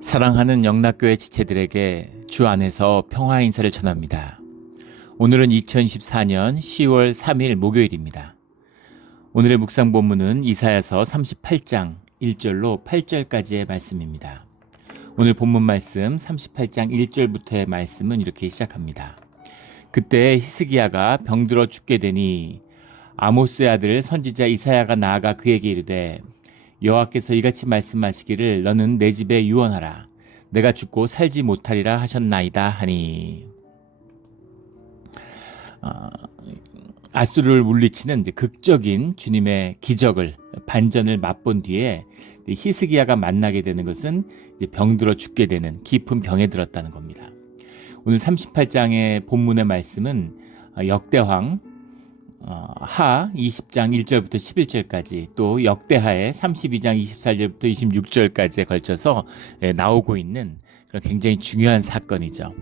사랑하는 영락교회 지체들에게 주 안에서 평화 인사를 전합니다. 오늘은 2024년 10월 3일 목요일입니다. 오늘의 묵상 본문은 이사야서 38장 1절로 8절까지의 말씀입니다. 오늘 본문 말씀 38장 1절부터의 말씀은 이렇게 시작합니다. 그때 히스기야가 병들어 죽게 되니 아모스의 아들 선지자 이사야가 나아가 그에게 이르되 여호와께서 이같이 말씀하시기를 너는 내 집에 유언하라. 내가 죽고 살지 못하리라 하셨나이다 하니. 아수르를 물리치는 극적인 주님의 기적을 반전을 맛본 뒤에 히스기야가 만나게 되는 것은 병들어 죽게 되는 깊은 병에 들었다는 겁니다. 오늘 38장의 본문의 말씀은 역대왕 하 20장 1절부터 11절까지 또 역대하의 32장 24절부터 26절까지에 걸쳐서 나오고 있는 그런 굉장히 중요한 사건이죠.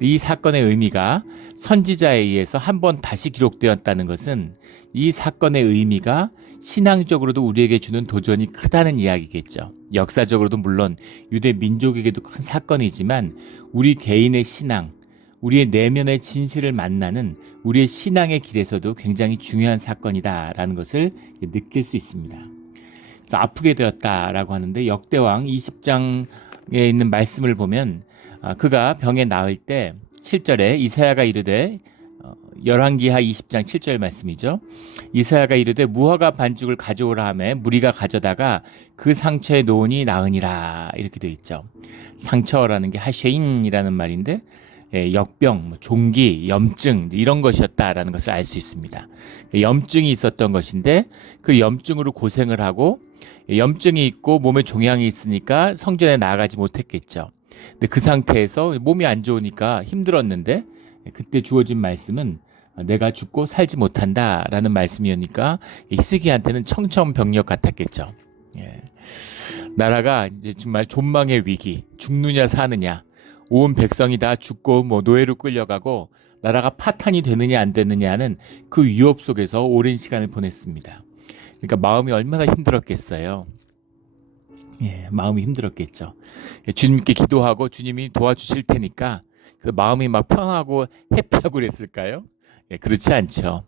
이 사건의 의미가 선지자에 의해서 한 번 다시 기록되었다는 것은 이 사건의 의미가 신앙적으로도 우리에게 주는 도전이 크다는 이야기겠죠. 역사적으로도 물론 유대 민족에게도 큰 사건이지만 우리 개인의 신앙, 우리의 내면의 진실을 만나는 우리의 신앙의 길에서도 굉장히 중요한 사건이다라는 것을 느낄 수 있습니다. 그래서 아프게 되었다라고 하는데 역대왕 20장에 있는 말씀을 보면 그가 병에 나을 때 7절에 이사야가 이르되 열왕기하 20장 7절 말씀이죠. 이사야가 이르되 무화과 반죽을 가져오라 하매 무리가 가져다가 그 상처에 놓으니 나으니라 이렇게 되어 있죠. 상처라는 게 하쉐인이라는 말인데 역병, 종기, 염증 이런 것이었다라는 것을 알 수 있습니다. 염증이 있었던 것인데 그 염증으로 고생을 하고 염증이 있고 몸에 종양이 있으니까 성전에 나아가지 못했겠죠. 근데 그 상태에서 몸이 안 좋으니까 힘들었는데 그때 주어진 말씀은 내가 죽고 살지 못한다라는 말씀이었으니까 히스기야한테는 청천벽력 같았겠죠. 나라가 이제 정말 존망의 위기, 죽느냐 사느냐, 온 백성이 다 죽고 노예로 끌려가고 나라가 파탄이 되느냐 안 되느냐는 그 위협 속에서 오랜 시간을 보냈습니다. 그러니까 마음이 얼마나 힘들었겠어요. 마음이 힘들었겠죠. 주님께 기도하고 주님이 도와주실 테니까 마음이 막 편하고 해피하고 그랬을까요? 그렇지 않죠.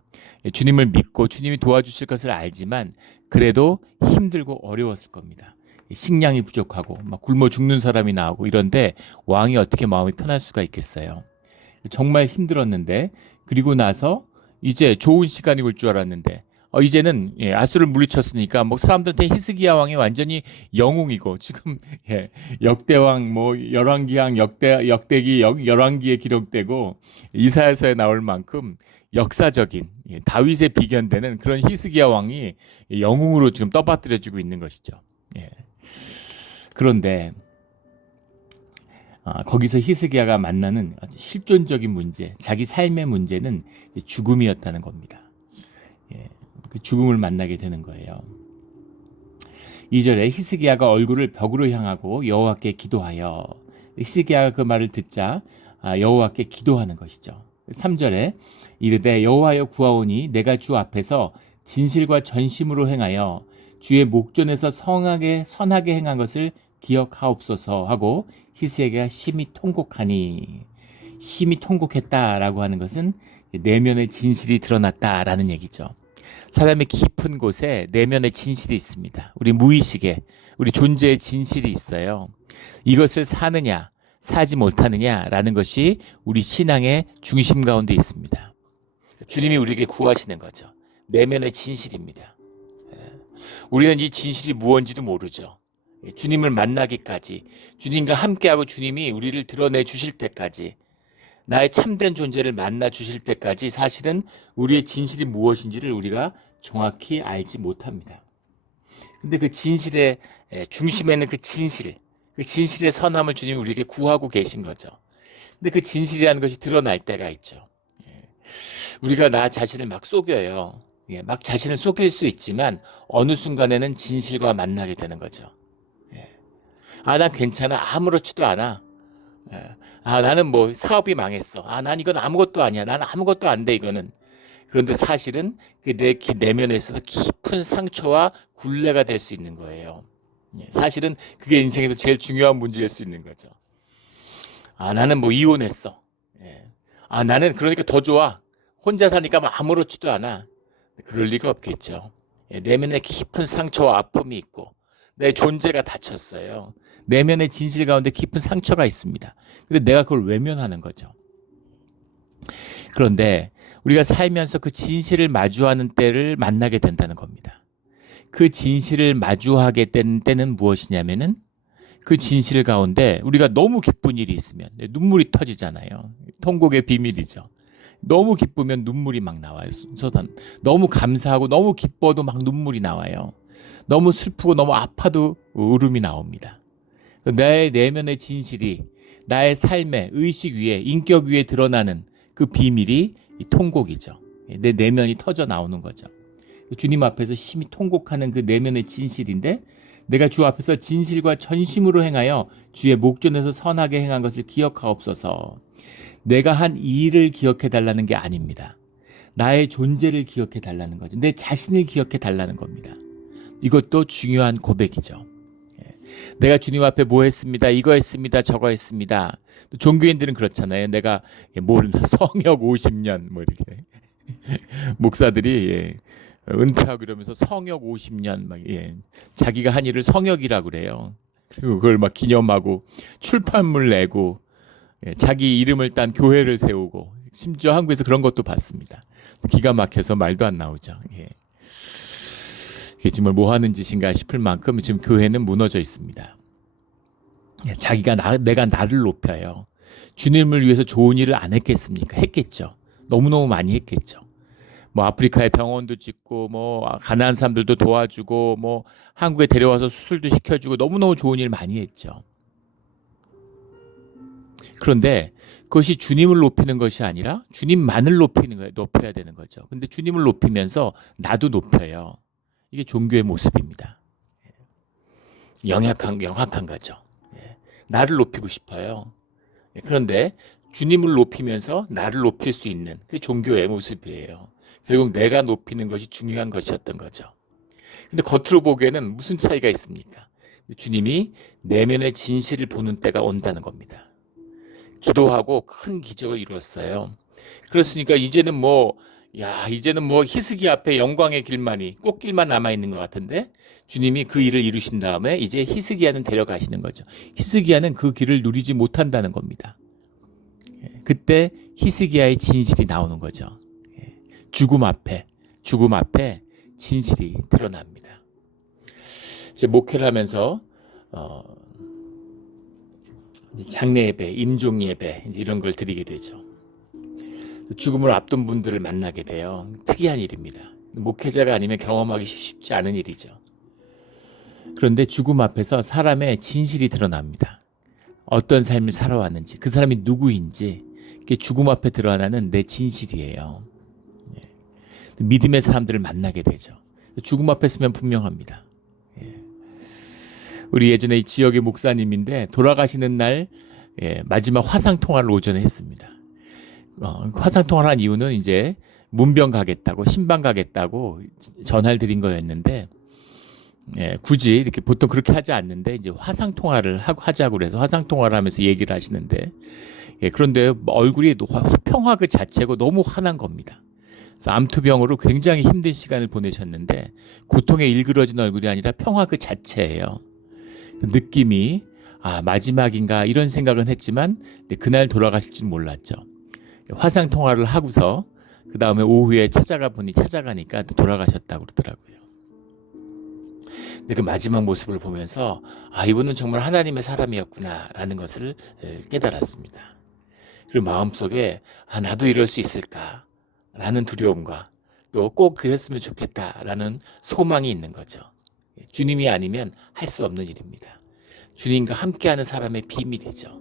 주님을 믿고 주님이 도와주실 것을 알지만 그래도 힘들고 어려웠을 겁니다. 식량이 부족하고 막 굶어 죽는 사람이 나오고 이런데 왕이 어떻게 마음이 편할 수가 있겠어요. 정말 힘들었는데 그리고 나서 이제 좋은 시간이 올 줄 알았는데 이제는 아수를 물리쳤으니까 뭐 사람들한테 히스기야 왕이 완전히 영웅이고 지금 역대왕 열왕기왕 역대기 열왕기에 기록되고 이사야서에 나올 만큼 역사적인 다윗에 비견되는 그런 히스기야 왕이 영웅으로 지금 떠받들여지고 있는 것이죠. 그런데 거기서 히스기야가 만나는 실존적인 문제, 자기 삶의 문제는 죽음이었다는 겁니다. 그 죽음을 만나게 되는 거예요. 2절에 히스기야가 얼굴을 벽으로 향하고 여호와께 기도하여 히스기야가 그 말을 듣자 여호와께 기도하는 것이죠. 3절에 이르되 여호와여 구하오니 내가 주 앞에서 진실과 전심으로 행하여 주의 목전에서 선하게 행한 것을 기억하옵소서 하고 히스기야가 심히 통곡하니 심히 통곡했다라고 하는 것은 내면의 진실이 드러났다라는 얘기죠. 사람의 깊은 곳에 내면의 진실이 있습니다. 우리 무의식에 우리 존재의 진실이 있어요. 이것을 사느냐 사지 못하느냐라는 것이 우리 신앙의 중심 가운데 있습니다. 주님이 우리에게 구하시는 거죠. 내면의 진실입니다. 우리는 이 진실이 무엇인지도 모르죠. 주님을 만나기까지 주님과 함께하고 주님이 우리를 드러내 주실 때까지 나의 참된 존재를 만나 주실 때까지 사실은 우리의 진실이 무엇인지를 우리가 정확히 알지 못합니다. 근데 그 진실의 중심에는 그 진실의 선함을 주님이 우리에게 구하고 계신 거죠. 근데 그 진실이라는 것이 드러날 때가 있죠. 우리가 나 자신을 막 속여요. 막 자신을 속일 수 있지만 어느 순간에는 진실과 만나게 되는 거죠. 난 괜찮아. 아무렇지도 않아. 나는 사업이 망했어. 난 이건 아무것도 아니야. 난 아무것도 안 돼, 이거는. 그런데 사실은 그 내 내면에 있어서 깊은 상처와 굴레가 될 수 있는 거예요. 사실은 그게 인생에서 제일 중요한 문제일 수 있는 거죠. 나는 뭐 이혼했어. 나는 그러니까 더 좋아. 혼자 사니까 뭐 아무렇지도 않아. 그럴 리가 없겠죠. 내면에 깊은 상처와 아픔이 있고 내 존재가 다쳤어요. 내면의 진실 가운데 깊은 상처가 있습니다. 근데 내가 그걸 외면하는 거죠. 그런데 우리가 살면서 그 진실을 마주하는 때를 만나게 된다는 겁니다. 그 진실을 마주하게 된 때는 무엇이냐면은 그 진실 가운데 우리가 너무 기쁜 일이 있으면 눈물이 터지잖아요. 통곡의 비밀이죠. 너무 기쁘면 눈물이 막 나와요. 너무 감사하고 너무 기뻐도 막 눈물이 나와요. 너무 슬프고 너무 아파도 울음이 나옵니다. 내 내면의 진실이 나의 삶의 의식 위에 인격 위에 드러나는 그 비밀이 이 통곡이죠. 내 내면이 터져 나오는 거죠. 주님 앞에서 심히 통곡하는 그 내면의 진실인데 내가 주 앞에서 진실과 전심으로 행하여 주의 목전에서 선하게 행한 것을 기억하옵소서. 내가 한 이 일을 기억해 달라는 게 아닙니다. 나의 존재를 기억해 달라는 거죠. 내 자신을 기억해 달라는 겁니다. 이것도 중요한 고백이죠. 내가 주님 앞에 뭐 했습니다. 이거 했습니다. 저거 했습니다. 종교인들은 그렇잖아요. 내가 성역 50년 뭐 이렇게 목사들이 은퇴하고 이러면서 성역 50년 막 자기가 한 일을 성역이라고 그래요. 그리고 그걸 막 기념하고 출판물 내고 자기 이름을 딴 교회를 세우고 심지어 한국에서 그런 것도 봤습니다. 기가 막혀서 말도 안 나오죠. 이게 정말 뭐 하는 짓인가 싶을 만큼 지금 교회는 무너져 있습니다. 내가 나를 높여요. 주님을 위해서 좋은 일을 안 했겠습니까? 했겠죠. 너무너무 많이 했겠죠. 뭐 아프리카에 병원도 짓고 뭐 가난한 사람들도 도와주고 뭐 한국에 데려와서 수술도 시켜주고 너무너무 좋은 일 많이 했죠. 그런데 그것이 주님을 높이는 것이 아니라 주님만을 높여야 되는 거죠. 근데 주님을 높이면서 나도 높여요. 이게 종교의 모습입니다. 영악한 거죠. 나를 높이고 싶어요. 그런데 주님을 높이면서 나를 높일 수 있는 그게 종교의 모습이에요. 결국 내가 높이는 것이 중요한 것이었던 거죠. 근데 겉으로 보기에는 무슨 차이가 있습니까? 주님이 내면의 진실을 보는 때가 온다는 겁니다. 기도하고 큰 기적을 이루었어요. 그렇으니까 이제는 뭐 히스기 앞에 영광의 길만이 꽃길만 남아있는 것 같은데 주님이 그 일을 이루신 다음에 이제 히스기야는 데려가시는 거죠. 히스기야는 그 길을 누리지 못한다는 겁니다. 그때 히스기야의 진실이 나오는 거죠. 죽음 앞에 진실이 드러납니다. 이제 목회를 하면서 장례 예배, 임종 예배 이제 이런 걸 드리게 되죠. 죽음을 앞둔 분들을 만나게 돼요. 특이한 일입니다. 목회자가 아니면 경험하기 쉽지 않은 일이죠. 그런데 죽음 앞에서 사람의 진실이 드러납니다. 어떤 삶을 살아왔는지, 그 사람이 누구인지, 그게 죽음 앞에 드러나는 내 진실이에요. 믿음의 사람들을 만나게 되죠. 죽음 앞에 서면 분명합니다. 우리 예전에 이 지역의 목사님인데 돌아가시는 날 마지막 화상 통화를 오전에 했습니다. 화상 통화를 한 이유는 이제 문병 가겠다고 신방 가겠다고 전화를 드린 거였는데 굳이 이렇게 보통 그렇게 하지 않는데 이제 화상 통화를 하자고 그래서 화상 통화를 하면서 얘기를 하시는데 그런데 얼굴이 화평화 그 자체고 너무 화난 겁니다. 그래서 암투병으로 굉장히 힘든 시간을 보내셨는데 고통에 일그러진 얼굴이 아니라 평화 그 자체예요. 느낌이 마지막인가 이런 생각은 했지만 그날 돌아가실 줄 몰랐죠. 화상 통화를 하고서 그 다음에 오후에 찾아가니까 돌아가셨다고 그러더라고요. 근데 그 마지막 모습을 보면서 이분은 정말 하나님의 사람이었구나라는 것을 깨달았습니다. 그리고 마음속에 나도 이럴 수 있을까라는 두려움과 또 꼭 그랬으면 좋겠다라는 소망이 있는 거죠. 주님이 아니면 할 수 없는 일입니다. 주님과 함께하는 사람의 비밀이죠.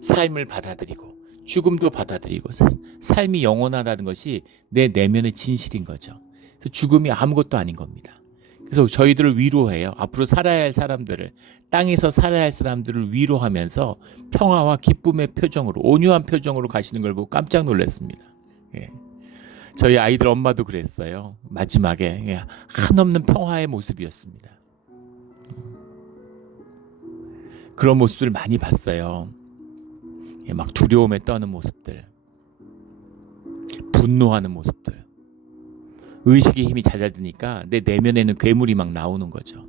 삶을 받아들이고 죽음도 받아들이고 삶이 영원하다는 것이 내 내면의 진실인 거죠. 그래서 죽음이 아무것도 아닌 겁니다. 그래서 저희들을 위로해요. 앞으로 살아야 할 사람들을, 땅에서 살아야 할 사람들을 위로하면서 평화와 기쁨의 표정으로, 온유한 표정으로 가시는 걸 보고 깜짝 놀랐습니다. 저희 아이들 엄마도 그랬어요. 마지막에 한없는 평화의 모습이었습니다. 그런 모습들을 많이 봤어요. 막 두려움에 떠는 모습들, 분노하는 모습들, 의식의 힘이 잦아드니까 내 내면에는 괴물이 막 나오는 거죠.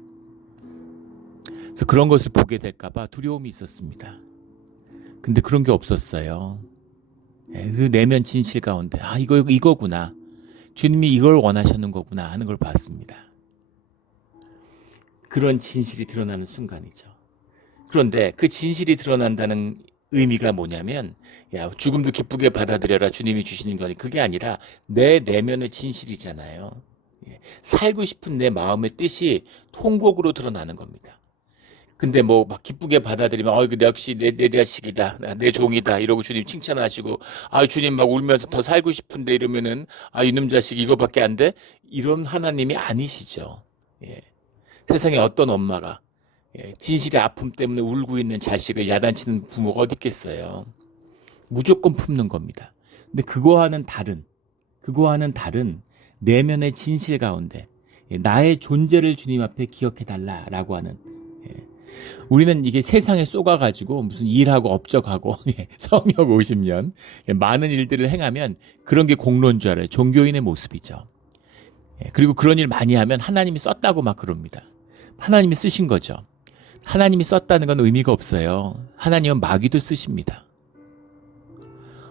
그래서 그런 것을 보게 될까봐 두려움이 있었습니다. 근데 그런 게 없었어요. 그 내면 진실 가운데 이거구나. 주님이 이걸 원하셨는 거구나 하는 걸 봤습니다. 그런 진실이 드러나는 순간이죠. 그런데 그 진실이 드러난다는 의미가 뭐냐면 죽음도 기쁘게 받아들여라 주님이 주시는 거니 그게 아니라 내 내면의 진실이잖아요. 살고 싶은 내 마음의 뜻이 통곡으로 드러나는 겁니다. 근데 뭐 막 기쁘게 받아들이면 이거 역시 내 자식이다, 내 종이다 이러고 주님 칭찬하시고 주님 막 울면서 더 살고 싶은데 이러면은 이놈 자식 이거밖에 안 돼? 이런 하나님이 아니시죠. 세상에 어떤 엄마가 진실의 아픔 때문에 울고 있는 자식을 야단치는 부모가 어디 있겠어요. 무조건 품는 겁니다. 근데 그거와는 다른 내면의 진실 가운데 나의 존재를 주님 앞에 기억해 달라라고 하는, 우리는 이게 세상에 쏘가가지고 무슨 일하고 업적하고 성역 50년 많은 일들을 행하면 그런 게 공로인 줄 알아요. 종교인의 모습이죠. 그리고 그런 일 많이 하면 하나님이 썼다고 막 그럽니다. 하나님이 쓰신 거죠. 하나님이 썼다는 건 의미가 없어요. 하나님은 마귀도 쓰십니다.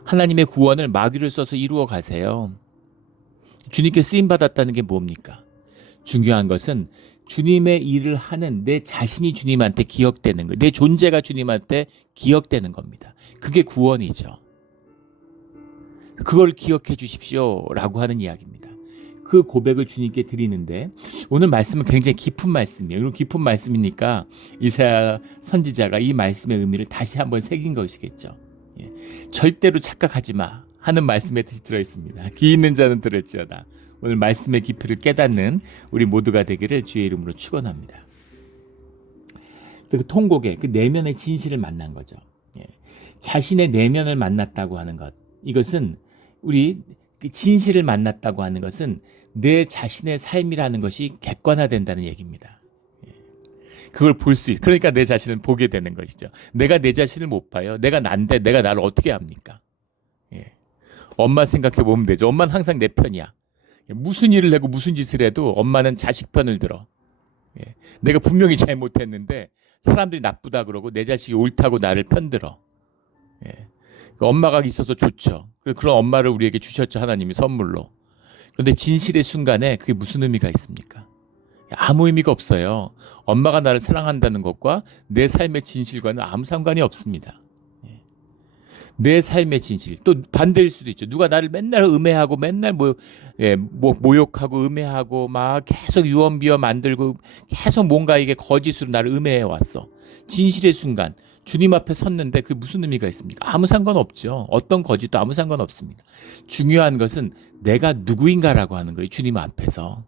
하나님의 구원을 마귀를 써서 이루어 가세요. 주님께 쓰임받았다는 게 뭡니까? 중요한 것은 주님의 일을 하는 내 자신이 주님한테 기억되는 거, 내 존재가 주님한테 기억되는 겁니다. 그게 구원이죠. 그걸 기억해 주십시오라고 하는 이야기입니다. 그 고백을 주님께 드리는데 오늘 말씀은 굉장히 깊은 말씀이에요. 그리고 깊은 말씀이니까 이사야 선지자가 이 말씀의 의미를 다시 한번 새긴 것이겠죠. 절대로 착각하지 마 하는 말씀의 뜻이 들어있습니다. 귀 있는 자는 들을지어다. 오늘 말씀의 깊이를 깨닫는 우리 모두가 되기를 주의 이름으로 축원합니다. 그 통곡의 그 내면의 진실을 만난 거죠. 자신의 내면을 만났다고 하는 것, 이것은 우리 진실을 만났다고 하는 것은 내 자신의 삶이라는 것이 객관화된다는 얘기입니다. 그걸 볼 수 있, 그러니까 내 자신을 보게 되는 것이죠. 내가 내 자신을 못 봐요. 내가 난데 내가 나를 어떻게 합니까? 엄마 생각해 보면 되죠. 엄마는 항상 내 편이야. 무슨 일을 하고 무슨 짓을 해도 엄마는 자식 편을 들어. 내가 분명히 잘못했는데 사람들이 나쁘다 그러고 내 자식이 옳다고 나를 편들어. 엄마가 있어서 좋죠. 그런 엄마를 우리에게 주셨죠. 하나님이 선물로. 그런데 진실의 순간에 그게 무슨 의미가 있습니까? 아무 의미가 없어요. 엄마가 나를 사랑한다는 것과 내 삶의 진실과는 아무 상관이 없습니다. 내 삶의 진실, 또 반대일 수도 있죠. 누가 나를 맨날 음해하고 맨날 모욕하고 음해하고 막 계속 유언비어 만들고 계속 뭔가 이게 거짓으로 나를 음해해 왔어. 진실의 순간 주님 앞에 섰는데 그게 무슨 의미가 있습니까? 아무 상관없죠. 어떤 거짓도 아무 상관없습니다. 중요한 것은 내가 누구인가라고 하는 거예요. 주님 앞에서.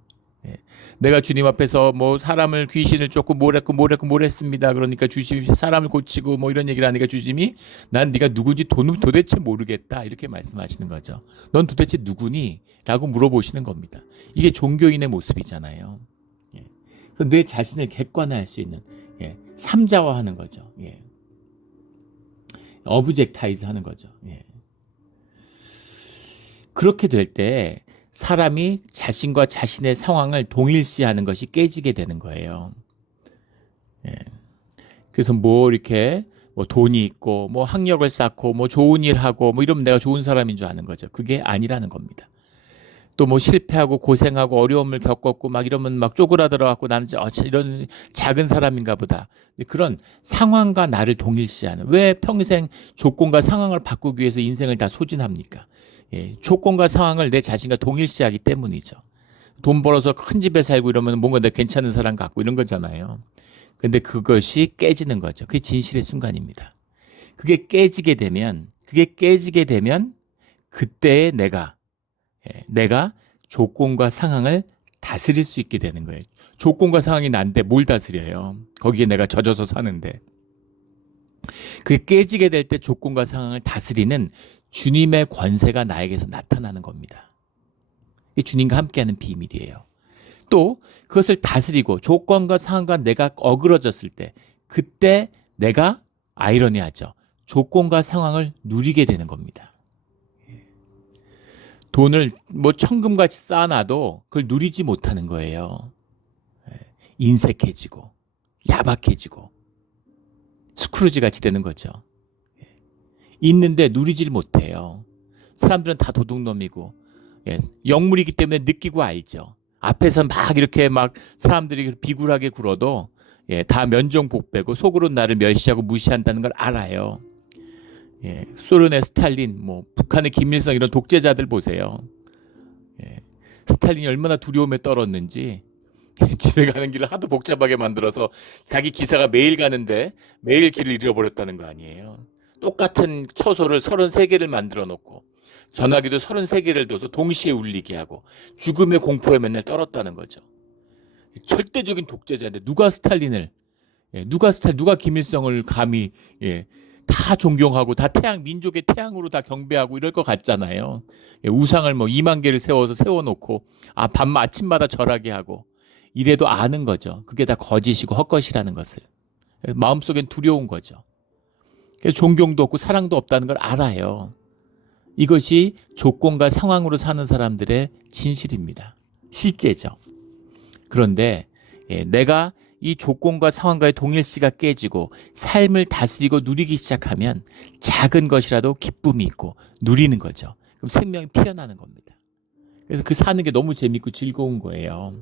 내가 주님 앞에서 뭐 사람을 귀신을 쫓고 뭐랬습니다. 그러니까 주님이 사람을 고치고 뭐 이런 얘기를 하니까 주님이 난 네가 누군지 도대체 모르겠다 이렇게 말씀하시는 거죠. 넌 도대체 누구니? 라고 물어보시는 겁니다. 이게 종교인의 모습이잖아요. 내 자신을 객관화할 수 있는, 삼자화하는 거죠. 어브젝타이즈 하는 거죠. 그렇게 될 때 사람이 자신과 자신의 상황을 동일시하는 것이 깨지게 되는 거예요. 그래서 이렇게 돈이 있고 학력을 쌓고 좋은 일 하고 이러면 내가 좋은 사람인 줄 아는 거죠. 그게 아니라는 겁니다. 또 실패하고 고생하고 어려움을 겪었고 이러면 쪼그라들어갖고 나는 이런 작은 사람인가 보다. 그런 상황과 나를 동일시하는, 왜 평생 조건과 상황을 바꾸기 위해서 인생을 다 소진합니까? 조건과 상황을 내 자신과 동일시하기 때문이죠. 돈 벌어서 큰 집에 살고 이러면 뭔가 내가 괜찮은 사람 같고 이런 거잖아요. 근데 그것이 깨지는 거죠. 그게 진실의 순간입니다. 그게 깨지게 되면 그때의 내가 조건과 상황을 다스릴 수 있게 되는 거예요. 조건과 상황이 난데 뭘 다스려요? 거기에 내가 젖어서 사는데. 그게 깨지게 될 때 조건과 상황을 다스리는 주님의 권세가 나에게서 나타나는 겁니다. 이게 주님과 함께하는 비밀이에요. 또 그것을 다스리고 조건과 상황과 내가 어그러졌을 때 그때 내가 아이러니하죠. 조건과 상황을 누리게 되는 겁니다. 돈을 뭐 천금같이 쌓아놔도 그걸 누리지 못하는 거예요. 인색해지고 야박해지고 스크루지같이 되는 거죠. 있는데 누리질 못해요. 사람들은 다 도둑놈이고 영물이기 때문에 느끼고 알죠. 앞에서 막 이렇게 막 사람들이 비굴하게 굴어도 다 면종복배고 속으로 나를 멸시하고 무시한다는 걸 알아요. 소련의 스탈린, 뭐 북한의 김일성 이런 독재자들 보세요. 스탈린이 얼마나 두려움에 떨었는지 집에 가는 길을 하도 복잡하게 만들어서 자기 기사가 매일 가는데 매일 길을 잃어버렸다는 거 아니에요. 똑같은 처소를 33개를 만들어 놓고 전화기도 33개를 둬서 동시에 울리게 하고 죽음의 공포에 맨날 떨었다는 거죠. 절대적인 독재자인데 누가 김일성을 감히 다 존경하고 다 민족의 태양으로 다 경배하고 이럴 것 같잖아요. 우상을 뭐 2만 개를 세워놓고 아침마다 절하게 하고 이래도 아는 거죠. 그게 다 거짓이고 헛것이라는 것을. 마음속엔 두려운 거죠. 존경도 없고 사랑도 없다는 걸 알아요. 이것이 조건과 상황으로 사는 사람들의 진실입니다. 실제죠. 그런데 내가 이 조건과 상황과의 동일시가 깨지고 삶을 다스리고 누리기 시작하면 작은 것이라도 기쁨이 있고 누리는 거죠. 그럼 생명이 피어나는 겁니다. 그래서 그 사는 게 너무 재밌고 즐거운 거예요.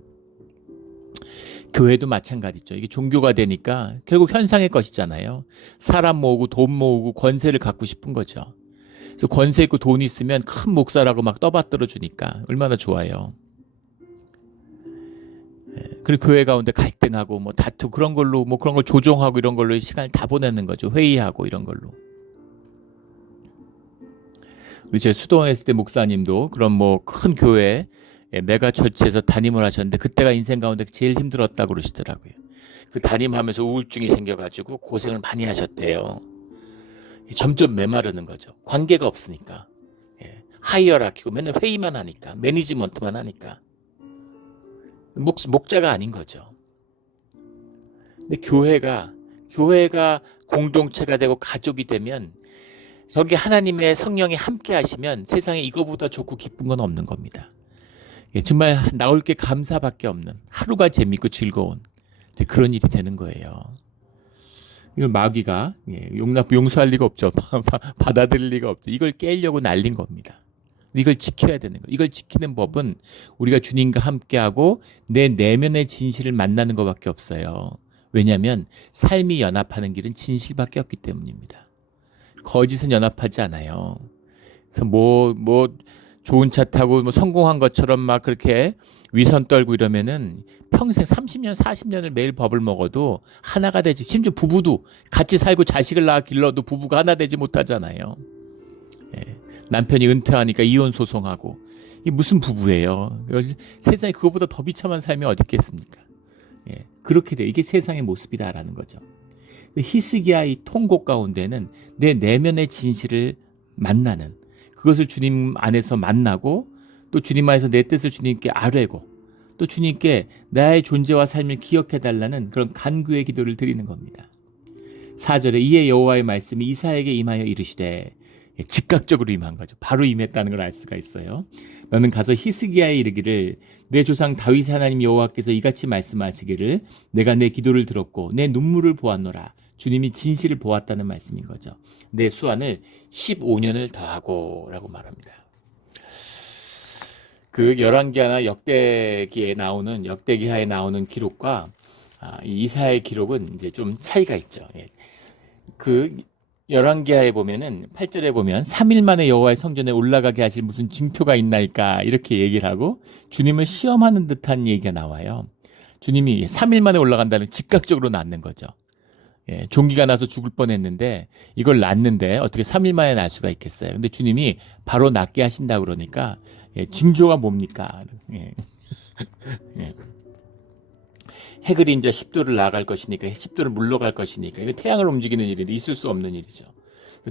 교회도 마찬가지죠. 이게 종교가 되니까 결국 현상의 것이잖아요. 사람 모으고 돈 모으고 권세를 갖고 싶은 거죠. 그래서 권세 있고 돈 있으면 큰 목사라고 막 떠받들어 주니까 얼마나 좋아요. 그리고 교회 가운데 갈등하고 뭐 다투 그런 걸로 뭐 그런 걸 조종하고 이런 걸로 시간을 다 보내는 거죠. 회의하고 이런 걸로. 우리 제 수도원에 있을 때 목사님도 그런 뭐 큰 교회 메가처치에서 담임을 하셨는데 그때가 인생 가운데 제일 힘들었다고 그러시더라고요. 그 담임하면서 우울증이 생겨가지고 고생을 많이 하셨대요. 점점 메마르는 거죠. 관계가 없으니까. 하이어라키고 맨날 회의만 하니까 매니지먼트만 하니까 목자가 아닌 거죠. 근데 교회가 공동체가 되고 가족이 되면 여기 하나님의 성령이 함께 하시면 세상에 이거보다 좋고 기쁜 건 없는 겁니다. 정말 나올 게 감사밖에 없는 하루가 재밌고 즐거운 그런 일이 되는 거예요. 이걸 마귀가 용서할 리가 없죠. 받아들일 리가 없죠. 이걸 깨려고 날린 겁니다. 이걸 지켜야 되는 거예요. 이걸 지키는 법은 우리가 주님과 함께하고 내 내면의 진실을 만나는 것밖에 없어요. 왜냐하면 삶이 연합하는 길은 진실밖에 없기 때문입니다. 거짓은 연합하지 않아요. 그래서 뭐 좋은 차 타고 뭐 성공한 것처럼 막 그렇게 위선 떨고 이러면은 평생 30년, 40년을 매일 밥을 먹어도 하나가 되지. 심지어 부부도 같이 살고 자식을 낳아 길러도 부부가 하나 되지 못하잖아요. 남편이 은퇴하니까 이혼 소송하고 이게 무슨 부부예요? 세상에 그거보다 더 비참한 삶이 어디 있겠습니까? 그렇게 돼. 이게 세상의 모습이다라는 거죠. 히스기야의 통곡 가운데는 내 내면의 진실을 만나는 그것을 주님 안에서 만나고 또 주님 안에서 내 뜻을 주님께 아뢰고 또 주님께 나의 존재와 삶을 기억해달라는 그런 간구의 기도를 드리는 겁니다. 4절에 이에 여호와의 말씀이 이사야에게 임하여 이르시되 즉각적으로 임한 거죠. 바로 임했다는 걸 알 수가 있어요. 너는 가서 히스기야에 이르기를 내 조상 다윗 하나님 여호와께서 이같이 말씀하시기를 내가 내 기도를 들었고 내 눈물을 보았노라. 주님이 진실을 보았다는 말씀인 거죠. 내 수완을 15년을 더하고 라고 말합니다. 그 열왕기하나 역대기하에 나오는 기록과 이 이사야의 기록은 이제 좀 차이가 있죠. 그 열왕기하에 보면은 8절에 보면 3일 만에 여호와의 성전에 올라가게 하실 무슨 징표가 있나이까 이렇게 얘기를 하고 주님을 시험하는 듯한 얘기가 나와요. 주님이 3일 만에 올라간다는 즉각적으로 낫는 거죠. 종기가 나서 죽을 뻔했는데 이걸 낫는데 어떻게 3일 만에 날 수가 있겠어요. 근데 주님이 바로 낫게 하신다 그러니까 징조가 뭡니까? 해그림자 10도를 나아갈 것이니까 10도를 물러갈 것이니까 이거 태양을 움직이는 일인데 있을 수 없는 일이죠.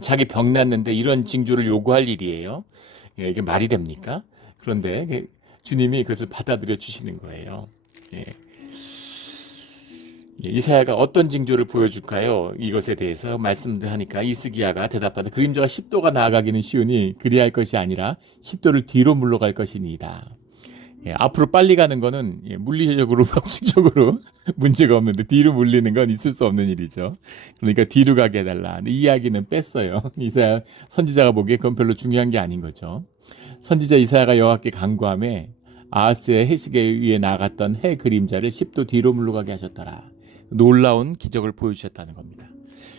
자기 병 났는데 이런 징조를 요구할 일이에요. 이게 말이 됩니까? 그런데 주님이 그것을 받아들여 주시는 거예요. 이사야가 어떤 징조를 보여줄까요? 이것에 대해서 말씀하니까 이스기야가 대답하다 그림자가 10도가 나아가기는 쉬우니 그리할 것이 아니라 10도를 뒤로 물러갈 것이니이다. 앞으로 빨리 가는 거는 물리적으로 법칙적으로 문제가 없는데 뒤로 물리는 건 있을 수 없는 일이죠. 그러니까 뒤로 가게 해달라. 근데 이 이야기는 뺐어요. 이사야 선지자가 보기에 그건 별로 중요한 게 아닌 거죠. 선지자 이사야가 여호와께 간구하며 아하스의 해식에 의해 나갔던 해 그림자를 10도 뒤로 물러가게 하셨더라. 놀라운 기적을 보여주셨다는 겁니다.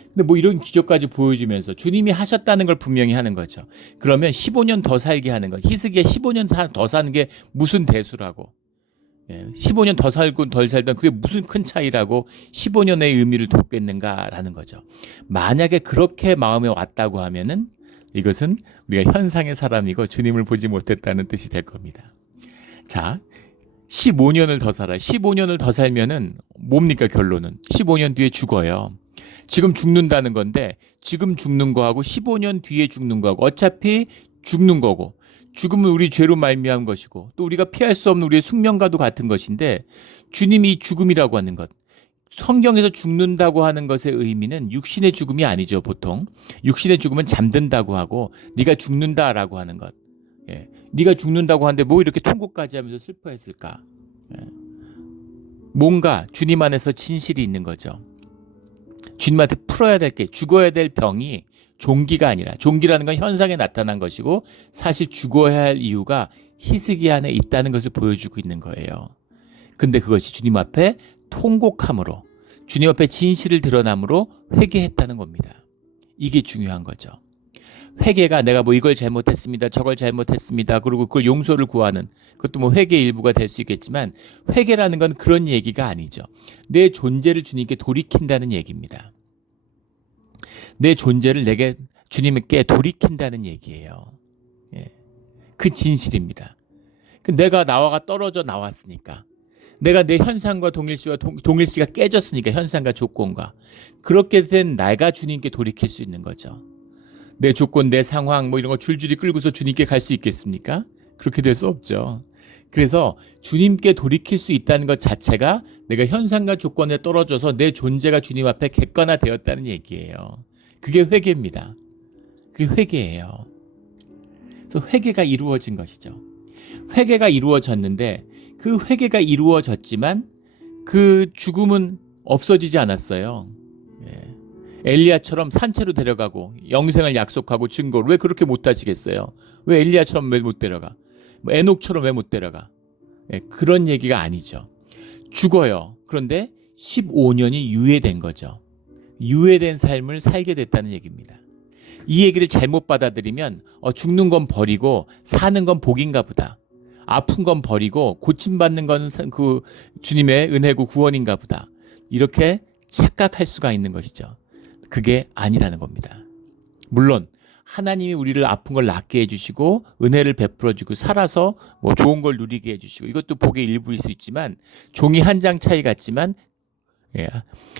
근데 뭐 이런 기적까지 보여주면서 주님이 하셨다는 걸 분명히 하는 거죠. 그러면 15년 더 살게 하는 것. 히스기야 15년 더 사는 게 무슨 대수라고. 15년 더 살고 덜 살던 그게 무슨 큰 차이라고 15년의 의미를 뒀겠는가라는 거죠. 만약에 그렇게 마음에 왔다고 하면은 이것은 우리가 현상의 사람이고 주님을 보지 못했다는 뜻이 될 겁니다. 자, 15년을 더 살아요. 15년을 더 살면은 뭡니까 결론은? 15년 뒤에 죽어요. 지금 죽는다는 건데 지금 죽는 거하고 15년 뒤에 죽는 거하고 어차피 죽는 거고 죽음은 우리 죄로 말미암은 것이고 또 우리가 피할 수 없는 우리의 숙명과도 같은 것인데 주님이 죽음이라고 하는 것 성경에서 죽는다고 하는 것의 의미는 육신의 죽음이 아니죠. 보통 육신의 죽음은 잠든다고 하고 네가 죽는다라고 하는 것 네가 죽는다고 하는데 뭐 이렇게 통곡까지 하면서 슬퍼했을까. 뭔가 주님 안에서 진실이 있는 거죠. 주님한테 풀어야 될 게 죽어야 될 병이 종기가 아니라 종기라는 건 현상에 나타난 것이고 사실 죽어야 할 이유가 히스기야 안에 있다는 것을 보여주고 있는 거예요. 근데 그것이 주님 앞에 통곡함으로 주님 앞에 진실을 드러남으로 회개했다는 겁니다. 이게 중요한 거죠. 회개가 내가 뭐 이걸 잘못했습니다. 저걸 잘못했습니다. 그리고 그걸 용서를 구하는 그것도 뭐 회개의 일부가 될 수 있겠지만 회개라는 건 그런 얘기가 아니죠. 내 존재를 주님께 돌이킨다는 얘기입니다. 내 존재를 내게 주님께 돌이킨다는 얘기예요. 그 진실입니다. 내가 나와가 떨어져 나왔으니까 내가 내 현상과 동일시가 깨졌으니까 현상과 조건과 그렇게 된 내가 주님께 돌이킬 수 있는 거죠. 내 조건, 내 상황 뭐 이런 거 줄줄이 끌고서 주님께 갈 수 있겠습니까? 그렇게 될 수 없죠. 그래서 주님께 돌이킬 수 있다는 것 자체가 내가 현상과 조건에 떨어져서 내 존재가 주님 앞에 객관화되었다는 얘기예요. 그게 회개입니다. 그게 회개예요. 그래서 회개가 이루어진 것이죠. 회개가 이루어졌는데 그 회개가 이루어졌지만 그 죽음은 없어지지 않았어요. 엘리야처럼 산채로 데려가고 영생을 약속하고 증거를 왜 그렇게 못하시겠어요? 왜 엘리야처럼 왜 못 데려가? 뭐 에녹처럼 왜 못 데려가? 그런 얘기가 아니죠. 죽어요. 그런데 15년이 유예된 거죠. 유예된 삶을 살게 됐다는 얘기입니다. 이 얘기를 잘못 받아들이면 죽는 건 버리고 사는 건 복인가 보다. 아픈 건 버리고 고침받는 건 그 주님의 은혜고 구원인가 보다. 이렇게 착각할 수가 있는 것이죠. 그게 아니라는 겁니다. 물론 하나님이 우리를 아픈 걸 낫게 해주시고 은혜를 베풀어주고 살아서 뭐 좋은 걸 누리게 해주시고 이것도 복의 일부일 수 있지만 종이 한 장 차이 같지만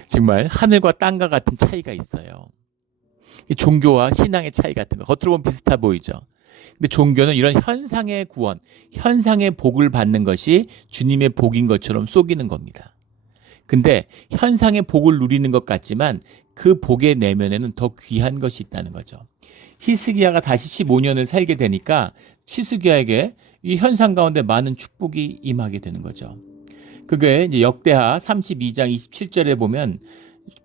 정말 하늘과 땅과 같은 차이가 있어요. 종교와 신앙의 차이 같은 거 겉으로 보면 비슷해 보이죠. 근데 종교는 이런 현상의 구원, 현상의 복을 받는 것이 주님의 복인 것처럼 속이는 겁니다. 근데 현상의 복을 누리는 것 같지만 그 복의 내면에는 더 귀한 것이 있다는 거죠. 히스기야가 다시 15년을 살게 되니까 히스기야에게 이 현상 가운데 많은 축복이 임하게 되는 거죠. 그게 이제 역대하 32장 27절에 보면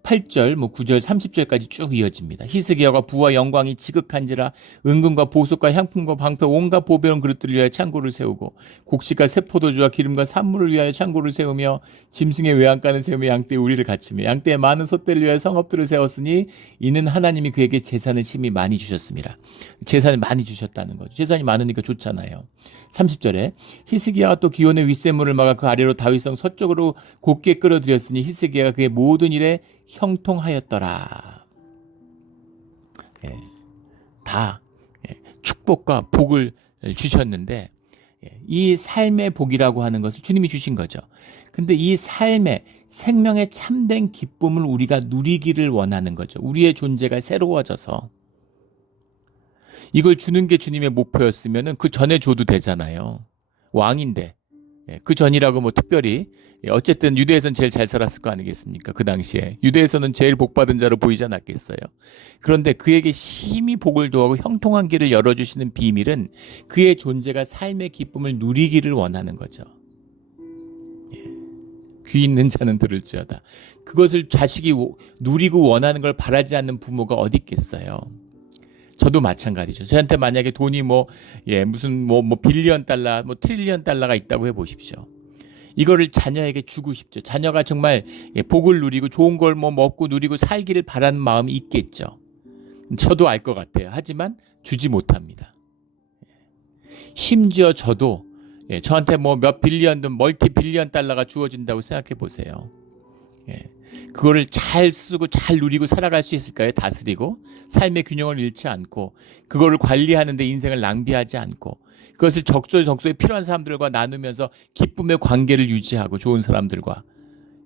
8절, 9절, 30절까지 쭉 이어집니다. 히스기야가 부와 영광이 지극한지라 은금과 보석과 향품과 방패 온갖 보배로운 그릇들을 위하여 창고를 세우고 곡식과 새포도주와 기름과 산물을 위하여 창고를 세우며 짐승의 외양간을 세우며 양떼의 우리를 갖추며 양떼의 많은 소떼를 위하여 성읍들을 세웠으니 이는 하나님이 그에게 재산을 심히 많이 주셨습니다. 재산을 많이 주셨다는 거죠. 재산이 많으니까 좋잖아요. 30절에 히스기야가 또 기온의 윗샘물을 막아 그 아래로 다윗성 서쪽으로 곱게 끌어들였으니 히스기야가 그의 모든 일에 형통하였더라. 다 축복과 복을 주셨는데 이 삶의 복이라고 하는 것을 주님이 주신 거죠. 근데 이 삶의 생명의 참된 기쁨을 우리가 누리기를 원하는 거죠. 우리의 존재가 새로워져서 이걸 주는 게 주님의 목표였으면 그 전에 줘도 되잖아요. 왕인데 그 전이라고 뭐 특별히 어쨌든 유대에서는 제일 잘 살았을 거 아니겠습니까? 그 당시에 유대에서는 제일 복받은 자로 보이지 않았겠어요. 그런데 그에게 심히 복을 도하고 형통한 길을 열어주시는 비밀은 그의 존재가 삶의 기쁨을 누리기를 원하는 거죠. 귀 있는 자는 들을지어다. 그것을 자식이 누리고 원하는 걸 바라지 않는 부모가 어디 있겠어요. 저도 마찬가지죠. 저한테 만약에 돈이 무슨 빌리언 달러, 트릴리언 달러가 있다고 해보십시오. 이거를 자녀에게 주고 싶죠. 자녀가 정말 복을 누리고 좋은 걸 먹고 누리고 살기를 바라는 마음이 있겠죠. 저도 알 것 같아요. 하지만 주지 못합니다. 심지어 저도 저한테 몇 빌리언든 멀티 빌리언 달러가 주어진다고 생각해 보세요. 그거를 잘 쓰고 잘 누리고 살아갈 수 있을까요? 다스리고 삶의 균형을 잃지 않고 그거를 관리하는 데 인생을 낭비하지 않고 그것을 적소에 필요한 사람들과 나누면서 기쁨의 관계를 유지하고 좋은 사람들과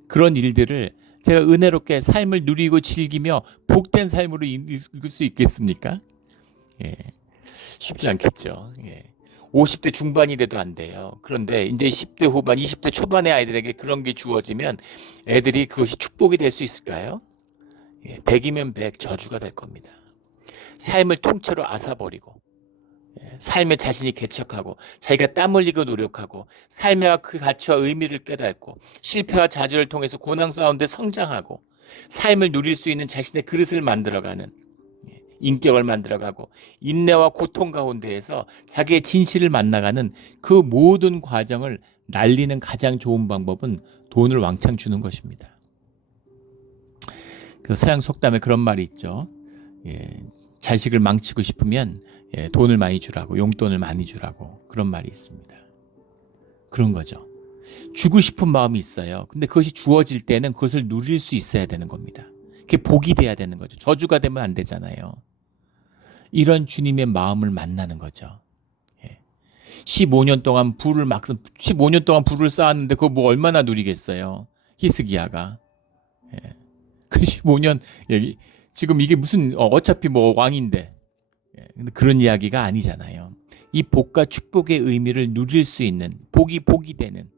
그런 일들을 제가 은혜롭게 삶을 누리고 즐기며 복된 삶으로 이끌 수 있겠습니까? 쉽지 않겠죠. 50대 중반이 돼도 안 돼요. 그런데 이제 10대 후반, 20대 초반의 아이들에게 그런 게 주어지면 애들이 그것이 축복이 될 수 있을까요? 100이면 100 저주가 될 겁니다. 삶을 통째로 앗아버리고 삶에 자신이 개척하고 자기가 땀 흘리고 노력하고 삶의 그 가치와 의미를 깨닫고 실패와 좌절을 통해서 고난 가운데 성장하고 삶을 누릴 수 있는 자신의 그릇을 만들어가는 인격을 만들어가고 인내와 고통 가운데에서 자기의 진실을 만나가는 그 모든 과정을 날리는 가장 좋은 방법은 돈을 왕창 주는 것입니다. 그 서양 속담에 그런 말이 있죠. 자식을 망치고 싶으면 돈을 많이 주라고, 용돈을 많이 주라고 그런 말이 있습니다. 그런 거죠. 주고 싶은 마음이 있어요. 근데 그것이 주어질 때는 그것을 누릴 수 있어야 되는 겁니다. 그게 복이 돼야 되는 거죠. 저주가 되면 안 되잖아요. 이런 주님의 마음을 만나는 거죠. 15년 동안 불을 쌓았는데 그거 얼마나 누리겠어요. 히스기야가. 그 15년 지금 이게 무슨 어차피 왕인데. 근데 그런 이야기가 아니잖아요. 이 복과 축복의 의미를 누릴 수 있는 복이 되는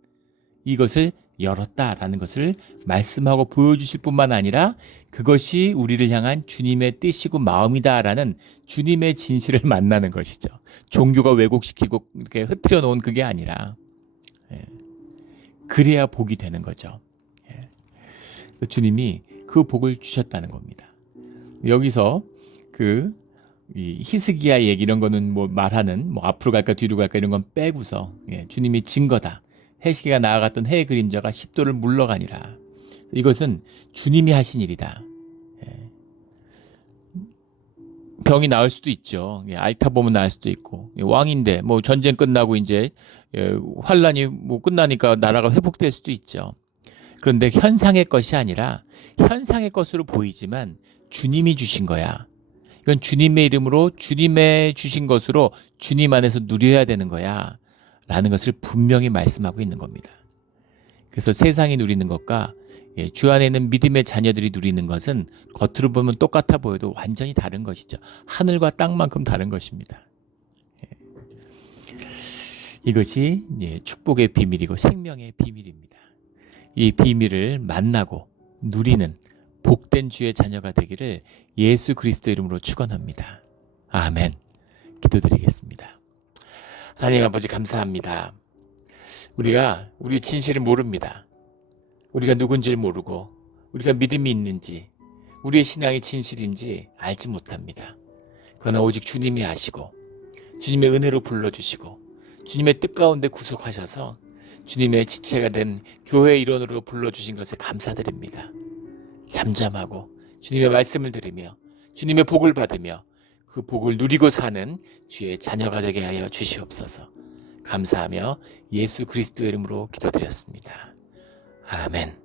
이것을 열었다라는 것을 말씀하고 보여주실 뿐만 아니라 그것이 우리를 향한 주님의 뜻이고 마음이다라는 주님의 진실을 만나는 것이죠. 종교가 왜곡시키고 이렇게 흐트려 놓은 그게 아니라 그래야 복이 되는 거죠. 주님이 그 복을 주셨다는 겁니다. 여기서 이 히스기야 얘기 이런 거는 말하는 앞으로 갈까 뒤로 갈까 이런 건 빼고서 주님이 증거다. 해시기가 나아갔던 해의 그림자가 10도를 물러가니라. 이것은 주님이 하신 일이다. 병이 나을 수도 있죠. 앓다 보면 나을 수도 있고 왕인데 전쟁 끝나고 이제 환란이 끝나니까 나라가 회복될 수도 있죠. 그런데 현상의 것이 아니라 현상의 것으로 보이지만 주님이 주신 거야. 이건 주님의 이름으로 주님의 주신 것으로 주님 안에서 누려야 되는 거야. 라는 것을 분명히 말씀하고 있는 겁니다. 그래서 세상이 누리는 것과 주 안에 있는 믿음의 자녀들이 누리는 것은 겉으로 보면 똑같아 보여도 완전히 다른 것이죠. 하늘과 땅만큼 다른 것입니다. 이것이 축복의 비밀이고 생명의 비밀입니다. 이 비밀을 만나고 누리는 복된 주의 자녀가 되기를 예수 그리스도 이름으로 축원합니다. 아멘. 기도드리겠습니다. 하나님 아버지 감사합니다. 우리가 우리의 진실을 모릅니다. 우리가 누군지를 모르고 우리가 믿음이 있는지 우리의 신앙이 진실인지 알지 못합니다. 그러나 오직 주님이 아시고 주님의 은혜로 불러주시고 주님의 뜻 가운데 구속하셔서 주님의 지체가 된 교회의 일원으로 불러주신 것에 감사드립니다. 잠잠하고 주님의 말씀을 들으며 주님의 복을 받으며 그 복을 누리고 사는 주의 자녀가 되게 하여 주시옵소서. 감사하며 예수 그리스도의 이름으로 기도드렸습니다. 아멘.